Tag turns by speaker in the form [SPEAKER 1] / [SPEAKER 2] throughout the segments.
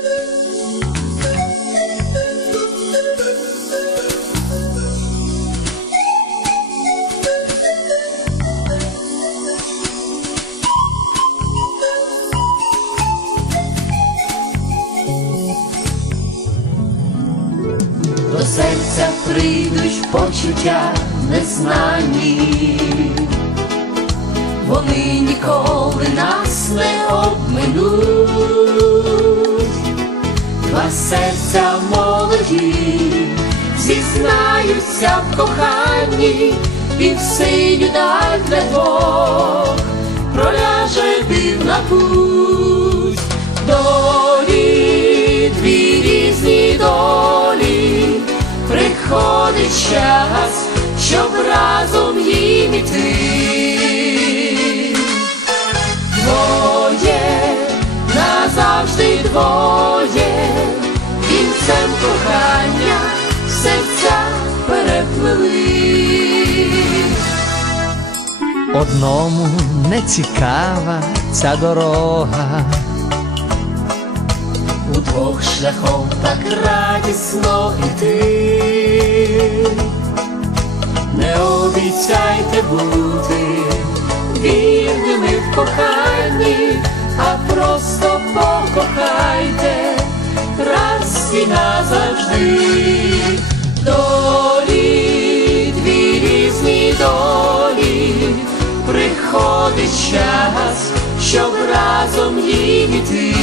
[SPEAKER 1] До серця почуття незнані, вони ніколи нас не обминуть, два серця молоді зізнаються в коханні, і в синю даль для двох проляже дивна путь долі, дві різні долі, приходить час, щоб разом їм іти. Двоє, назавжди двоє, вінцем кохання серця переплели.
[SPEAKER 2] Одному не цікава ця дорога,
[SPEAKER 1] Удвох шляхом так радісно йти, не обіцяйте бути вірними в коханні, а просто покохайте і назавжди. Долі, дві різні долі, приходить час, щоб разом їм іти.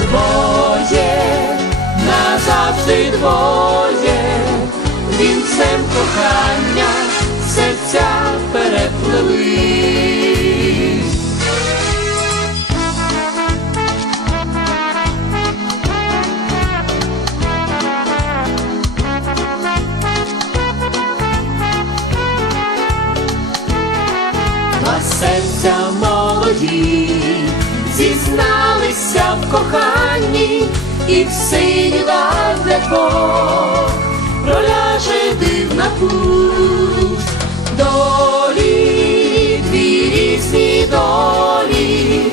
[SPEAKER 1] Двоє, назавжди двоє, вінцем кохання серця зізналися в коханні і в сині для двох проляже дивна путь. Долі, дві різні долі,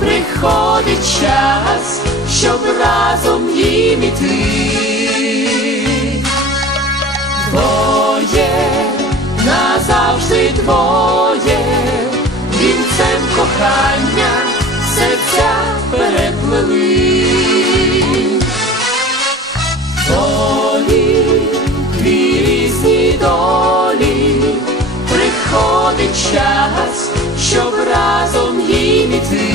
[SPEAKER 1] приходить час, щоб разом їм іти. Двоє, назавжди двоє, вінцем кохання переплели. Долі, дві різні долі, приходить час, щоб разом їм іти.